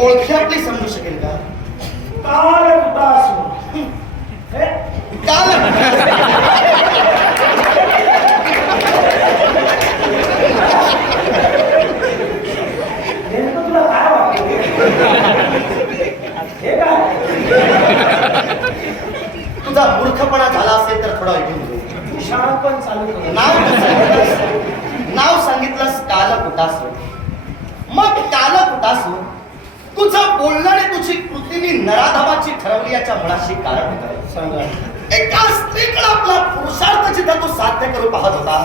ओळखी आपली समजू शकेल का? काल कुटासू काल नेमकं तुला काय वाटतं हे काय? तुझा मूर्खपणा झाला असेल तर थोडा ऐकून घे. तू शाळा पण चालू कर. नाव सांगितलंस कालकुटासूर. मग कालकुटासूर तुझं बोलणं आणि तुझी कृती मी नराधमाची ठरवली याच्या मुळाशी कारण होतं. सांगा. एका स्त्रीकडे आपला पुरुषार्थ जिथं तू साध्य करू पाहत होता,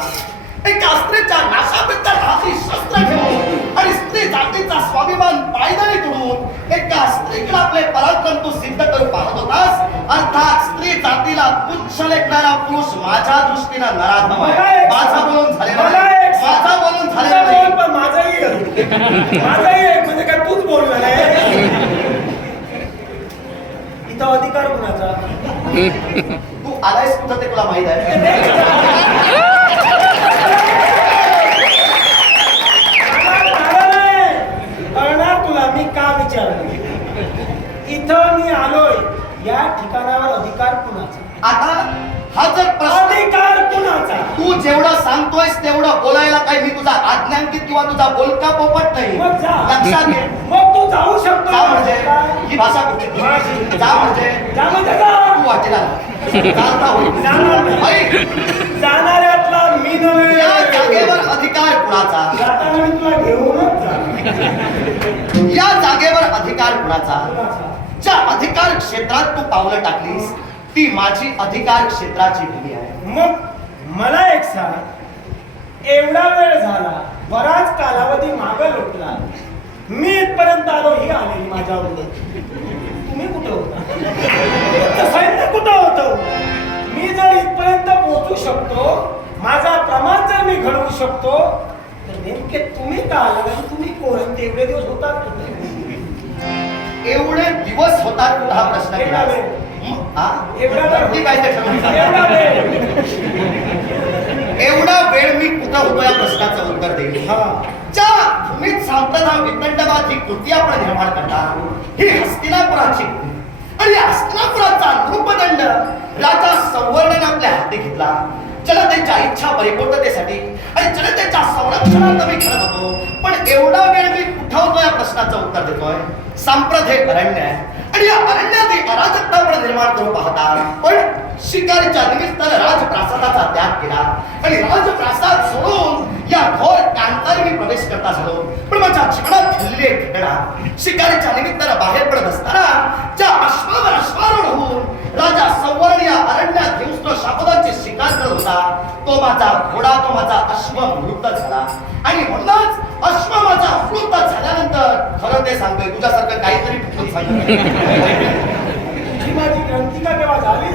एका स्त्रीच्या नाशाबद्दल हाती शस्त्र घेऊन आणि स्त्री जातीचा स्वाभिमान पायदळी तुडून एका स्त्रीकडे आपले पराक्रम तू सिद्ध करू पाहत होतास. अर्थात स्त्री जातीला तुच्छ लेखणारा पुरुष माझ्या दृष्टीनं नराधम आहे. माझा बोलून झालेला नाही. माझा बोलून झालेला नाही. पण माझाही एक म्हणजे काय तूच बोलला नाही. इथं अधिकार कोणाचा? तू आलायस कुठं ते तुला माहित आहे? तुला मी का विचारलं? इथं मी आलोय या ठिकाणावर अधिकार कुणाचा? आता हा जर प्रश्न अधिकार कुणाचा? तू जेवढं सांगतोयस तेवढं बोलायला काही मी तुझा आज्ञांकित किंवा तुझा बोलका पोपट नाही. मग जा. लक्षात घे. मग तू जाऊ शकतो. जा म्हणजे ही भाषा कुठली? माझी. जा म्हणजे जा म्हणजे जा. तू वाटेला चालता होईल. जाणार नाही. ऐक, जाणाऱ्यातला मी नव्हे. या जागेवर अधिकार कुणाचा? जाताना मी तुला घेऊनच जा. या जागेवर अधिकार कुणाचा? कुणाचा? ज्या अधिकार क्षेत्रात तू पावलं टाकलीस ती माझी अधिकार क्षेत्राची भूमी आहे. मग मला एक सांग, एवढा वेळ झाला, बराच कालावधी मागे लोटला, मी इथपर्यंत आलो ही आलेली माझ्यावर. तुम्ही कुठं होता? तुमचं सैन्य कुठं होतं? मी जर इथपर्यंत पोहोचू शकतो, माझा प्रमाण जर मी घडवू शकतो, तर नेमके तुम्ही का आला आणि तुम्ही कोण? तेवढे दिवस होतात कुठे? एवढे दिवस होतात कुठं हा प्रश्न एवढा केलास? वेळ. हा? एवढा वेळ. ती काय ते ठरवून एवढा सांग. वेळ. एवढा वेळ मी कुठं होतो या प्रश्नाचं उत्तर देईल. हा. ज्या भूमीत सांप्रदाय विखंडवाद ही कृती आपण निर्माण करणार ही हस्तिनापुराची भूमी. आणि या हस्तिनापुराचा नृपदंड राजा सौवर्णाने आपल्या हाती घेतला. जनतेच्या इच्छा परिपूर्णतेसाठी आणि जनतेच्या संरक्षणार्थ मी खेळत होतो. पण एवढा वेळ मी कुठं होतो या प्रश्नाचं उत्तर देतोय. सांप्रत हे अरण्य आहे आणि या अरण्याची अराजकता आपण निर्माण करू पाहता. पण शिकारीच्या निमित्तानं राजप्रासादाचा त्याग केला आणि राजप्रासाद सोडून या घोर कांतारी मी प्रवेश करता झालो. पण माझ्या जीवनात घडलेली एक घटना, शिकारीच्या निमित्तानं बाहेर पडत असताना ज्या अश्वावर अश्वारूढ होऊन राजा सौवर्ण या अरण्यात हिंस्र शापदांची शिकार करत होता, तो माझा घोडा, तो माझा अश्व मृत झाला. आणि म्हणूनच अश्व माझा मृत झाल्यानंतर खरं ते सांगतोय, तुझ्यासारखं काहीतरी ठुकून सांगतोय. माझी ग्रंथी का केव्हा झाली?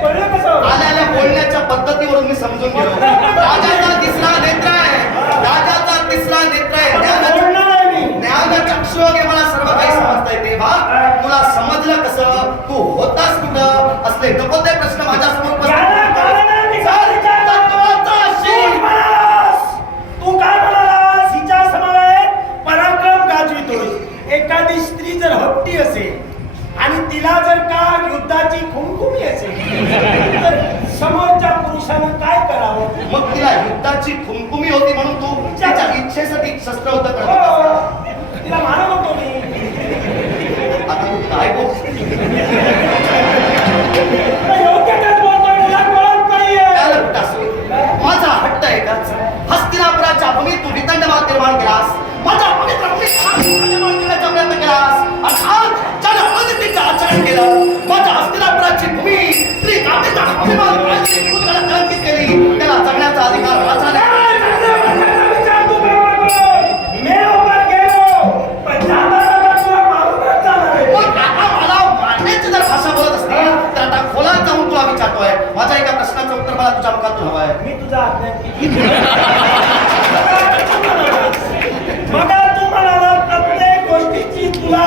कळलं कसं? आल्याला बोलण्याच्या पद्धतीवरून मी समजून गेलो. राजाचा तिसरा नेत्र आहे. राजाचा तिसरा नेत्र आहे. ज्ञान चक्षु वगैरे मला सर्व काही समजता येते. बा तुला समजलं कसं? तू होतास कुठं? असले नको ते प्रश्न माझ्या समोर तू काय म्हणालास? हिच्या समवेत पराक्रम गाजवितोय. एखादी स्त्री जर हट्टी असेल आणि तिला जर का युद्धाची खुमखुमी असेल तर समोरच्या पुरुषानं काय करावं? मग तिला युद्धाची खुमखुमी होती म्हणून तू तिच्या इच्छेसाठी शस्त्र होतं करत हो, होतास. तिला मारत होतो मी. आता तू काय बोल? योग्य तेच बोलतोय, तुला कळत नाहीये. माझा हट्ट एकाच, हस्तिनापुराच्या भूमीत तू वितंडवाद निर्माण केलास. माझ्या पवित्र भूमीत निर्माण करण्याचा प्रयत्न केलास. अर्थात ज्यानं अनैतिक आचरण केलं, माझ्या हस्तिनापुराची भूमी स्त्री जातीचा अभिमान कलंकित केली, त्याला जगण्याचा अधिकार राजाने. मारण्याची जर भाषा बोलत असतील तर आता खोलात जाऊन तुला विचारतोय. माझ्या एका प्रश्नाचं उत्तर मला तुझ्या मुखातून हवं आहे. मी तुझा बघा, तू म्हणाला प्रत्येक गोष्टीची तुला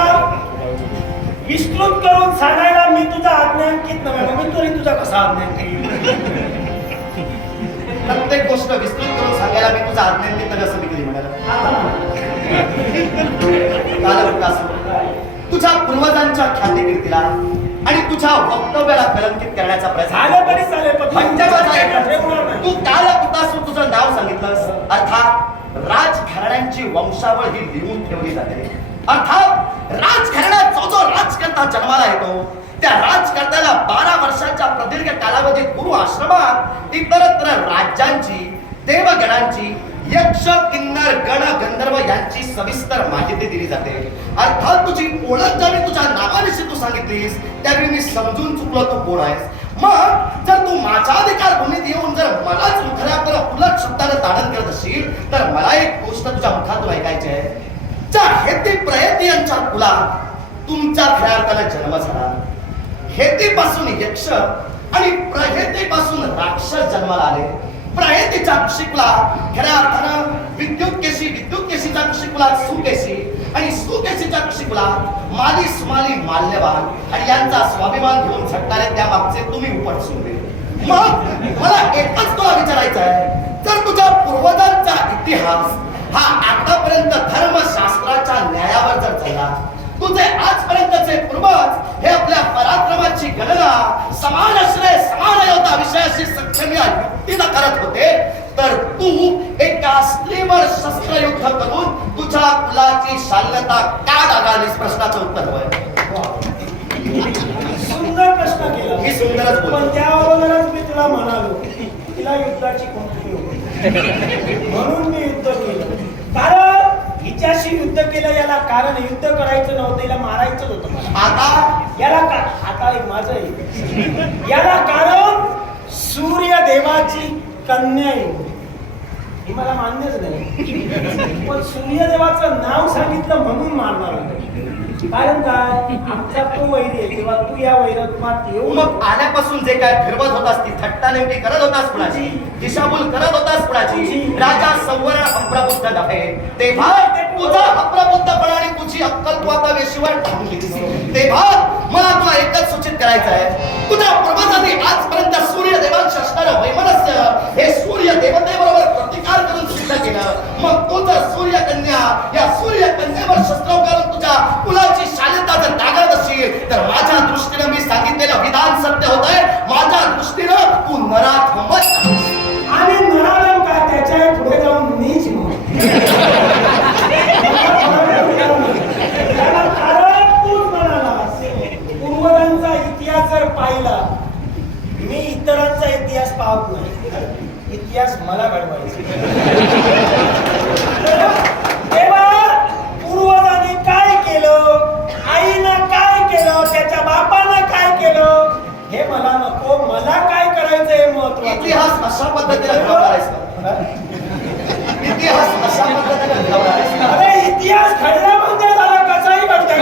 विस्तृत करून सांगायला मी तुझा आज्ञांकित नव्हे. मी तरी तुझा कसा आज्ञांकित? प्रत्येक गोष्ट विस्तृत करून सांगायला मी तुझा आज्ञांकित नव्हे असं मी कधी म्हणाला. आता तुझ्या पूर्वजांच्या ख्यातिकीर्तीला आणि तुझ्या वक्तव्याला कलंकित करण्याचा प्रयत्न झालं तरी चालेल, पण पंचमाचा एक ठेवणार नाही. तू काल कुतासून तुझं नाव सांगितलंस. अर्थात राजघराण्यांची वंशावळ ही लिहून ठेवली जाते. अर्थात राजघराण्यात जो जो राजकर्ता जन्माला येतो त्या राजकर्त्याला 12 वर्षाच्या प्रदीर्घ कालावधीत गुरु आश्रमात इतरत्र राज्यांची, देवगणांची, यक्ष, किन्नर, गण, गंधर्व यांची सविस्तर माहिती दिली जाते. अर्थात तुझी ओळख ज्यावेळी तुझ्या नावाविषयी तू सांगितलीस त्यावेळी मी समजून चुकलो तू कोण आहेस. मग जर तू माझ्या अधिकार भूमीत येऊन जर मलाच मुखऱ्यावर उलट शब्दाने ताडण करत असशील तर मला एक गोष्ट तुझ्या मुखातून ऐकायची आहे. ज्या हेती प्रयती यांच्या कुलात तुमच्या खऱ्या अर्थाने जन्म झाला. हेतीपासून यक्ष आणि प्रहेतीपासून राक्षस जन्माला आले. प्रहेतीच्या कुशिकुलात खऱ्या अर्थानं विद्युतकेशीच्या कुशिकुलात सुकेशी आणि सुकेशीच्या कुशिकुलात माली सुमाली माल्यवान आणि यांचा स्वाभिमान घेऊन झटणारे त्या मागचे तुम्ही उपटसून दे. मग मला एकच तुला विचारायचं आहे, जर तुझ्या पूर्वजांचा इतिहास हा आतापर्यंत धर्मशास्त्राच्या न्यायावर जर झाला, तुझे आजपर्यंतचे पूर्वज हे आपल्या पराक्रमाची गणना समान आश्रय समान योद्धा विषयाशी सक्षमीय युक्तीला करत होते, तर तू एका स्त्रीवर शस्त्रयुद्ध करून तुझ्या कुलाची शाल्यता का दागालीस? प्रश्नाचं उत्तर होय. सुंदर प्रश्न केला. मी सुंदरच बोलतो. पण त्या अगोदरच मी तुला म्हणालो तिला युद्धाची कोणती म्हणून मी युद्ध केलं. कारण हिच्याशी युद्ध केलं याला कारण युद्ध करायचं नव्हतं, याला मारायचं होतं मला. आता याला का आता माझं याला कारण सूर्यदेवाची कन्या आहे. हे मला मान्यच नाही, पण सूर्यदेवाचं नाव सांगितलं म्हणून मारणार होतं. कारण काय आमचा तो वैरी आहे तेव्हा तू या वैरत्वात येऊ. मग आल्यापासून जे काय फिरवत होतास ती थट्टा नेमकी करत होतास कुणाची? दिशाभूल करत होतास कुणाची? राजा संवरण अप्रबुद्ध नव्हे तेव्हा तुझा अप्रबुद्धपणा आणि तुझी अक्कल तू आता वेशीवर टाकून घेतलीस. तेव्हा मला तुला एकच सूचित करायचं आहे, तुझ्या पूर्वजांनी आजपर्यंत सूर्यदेवांशी असणारं वैमनस्य हे सूर्य देवतेबरोबर प्रतिकार करून सिद्ध केलं. मग तू जर सूर्यकन्या या सूर्यकन्येवर शस्त्र करून तुझ्या कुलाची शालीनता जर दागत असेल तर माझ्या दृष्टीनं मी सांगितलेलं विधान सत्य होतंय. माझ्या दृष्टीनं तू नराधमच आणि नराधम काय त्याच्या पुढे जाऊन नीच पूर्वजांचा इतिहास जर पाहिला, मी इतरांचा इतिहास पाहत नाही, इतिहास मला घडवायचा. तेव्हा पूर्वजांनी काय केलं, आईनं काय केलं, त्याच्या बापानं काय केलं हे मला नको. मला काय करायचं हे महत्वाचं. इतिहास अशा पद्धतीने घडवायचा. इतिहास अशा पद्धतीने घडवायचा. अरे इतिहास घडला म्हणजे झाला, कसाही घडता.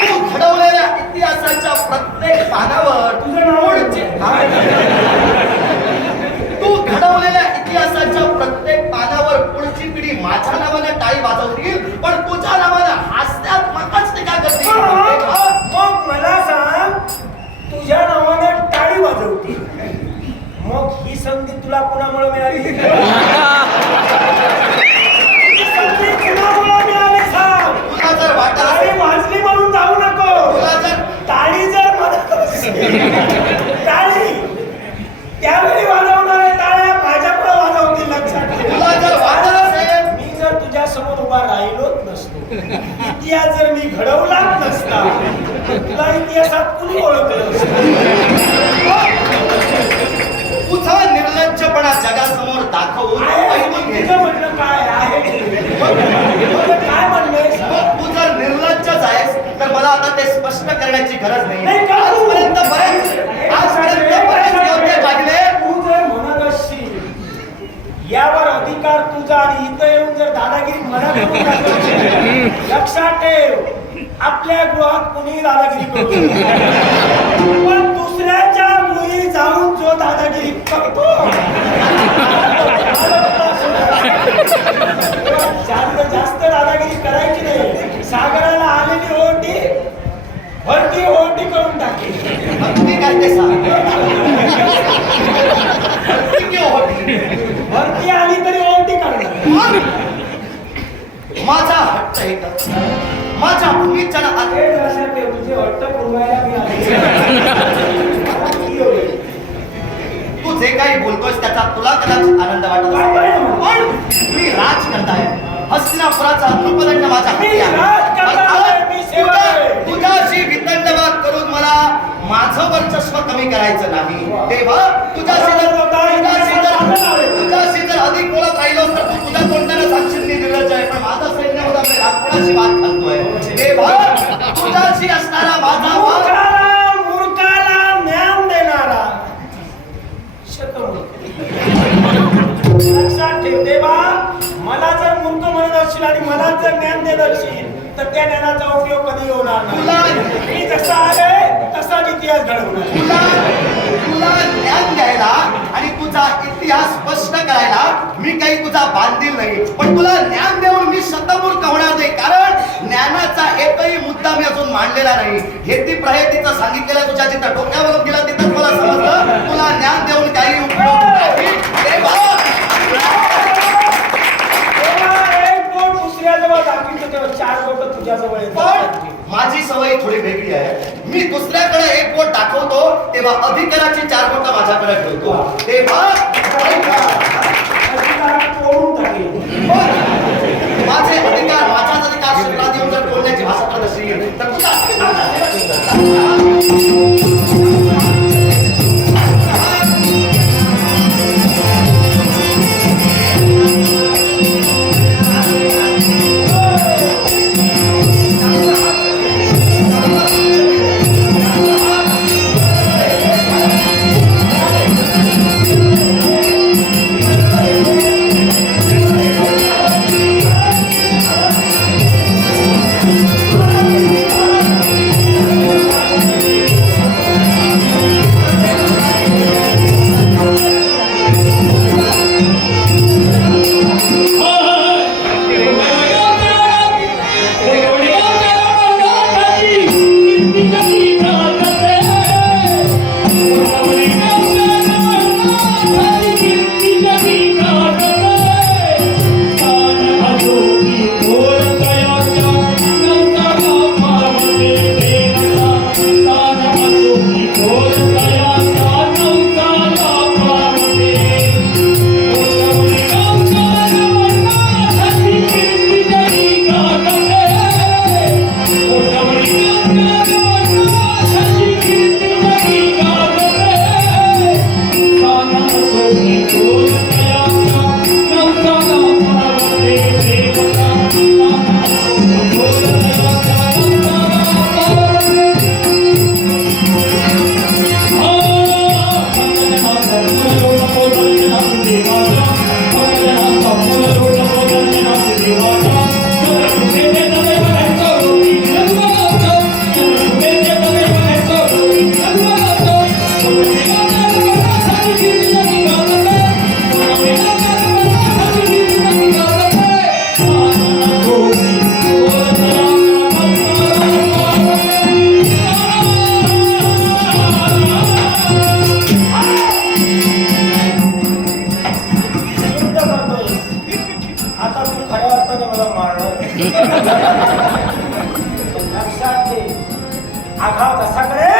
तू घडवलेल्या इतिहासाच्या प्रत्येक पानावर तुझं नाव तू घडवलेल्या इतिहासाच्या प्रत्येक पानावर पुढची पिढी माझ्या नावाने टाळी वाजवतील, पण तुझ्या नावाने हास्यात्मकच टीका करतील. मग मला सांग, तुझ्या नावाने टाळी वाजवतील, मग ही संधी तुला कुणामुळे मिळाली? ही संधी कुणामुळे मिळाली सांग. तुला जर वाटत टाळी असेल, वाजली म्हणून जाऊ नको. तुला जर टाळी जर म्हणत असेल, टाळी त्यावेळी वाजवणारे टाळ्या माझ्यामुळे वाजवतील, लक्षात ठेव. तुला जर वाटत असेल, मी जर तुझ्या समोर उभा राहिलोच नसतो, इतिहास जर मी घडवलाच नसता, तुला इतिहासात कुणी ओळखलं तुझा निर्लज्जपणा जगासमोर दाखवून ऐकून घे. तुझं म्हणणं काय आहे? काय म्हणणं? मग तू जर निर्लज्जच आहेस तर मला आता ते स्पष्ट करण्याची गरज नाही. नाही का? आजपर्यंत बरेच योद्धे पाहिले. तू जर म्हणत असशील यावर अधिकार तुझा आणि इथं येऊन जर दादागिरी मला करून दाखवशील, लक्षात ठेव, आपल्या गृहात कुणी दादागिरी करू, पण दुसऱ्याच्या गृही जाऊन जो दादागिरी करतो जास्त दादागिरी करायची नाही. सागराला आलेली ओटी भरती ओटी करून टाकेल. भक्ती काय ते सांग. भक्ती किंवा होती भरती आणि माझ्या भूमीत जण आले. हे लक्षात ठेव, तुझे हट्ट पुरवायला मी आले. तू जे काही बोलतोयस त्याचा तुला कदाचित आनंद वाटत असेल. पण मी राजकर्ता आहे. हस्तिनापुराचा नृपदंड माझ्या हाती आहे. तुझ्याशी वितंडवाद करून मला माझं वर्चस्व कमी करायचं नाही. तेव्हा तुझ्याशी जर अधिक बोलत राहिलो तर तू तुझ्या तोंडाने सांगशील मी निर्लज्ज आहे. पण माझा सैन्य होता मी राजकुळाशी वाद घालतोय. तेव्हा तुझ्याशी असणारा माझा वाद मूर्खाला ज्ञान देणारा लक्षात ठेव. देवा मला जर मूर्ख म्हणत असशील आणि मला जर ज्ञान देत असशील तर त्या ज्ञानाचा उपयोग कधी होणार नाही. मी जसा आहे तसाच इतिहास घडवणार. तुला ज्ञान द्यायला आणि तुझा इतिहास स्पष्ट करायला मी काही तुझा बांधील नाही. पण तुला ज्ञान देऊन मी शतमूर्ख होणार नाही. कारण ज्ञानाचा एकही मुद्दा मी अजून मांडलेला नाही. हेती प्रहेतीचं सांगितलेलं तुझ्या जिथं डोक्यावरून गेला तिथं मला समजलं तुला ज्ञान देऊन काही उपयोग नाही. दुसऱ्याजवळ दाखवतो तेव्हा 4 बोट तुझ्याजवळ येतात. माझी सवय थोडी वेगळी आहे. मी दुसऱ्याकडे 1 बोट दाखवतो तेव्हा अधिकाराची 4 बोट माझ्याकडे ठेवतो. तेव्हा माझे अधिकार माझाच अधिकार शब्दात येऊन जर बोलण्याची भाषा करत असेल तर तुझा लक्षात ठेव. आघात असा करे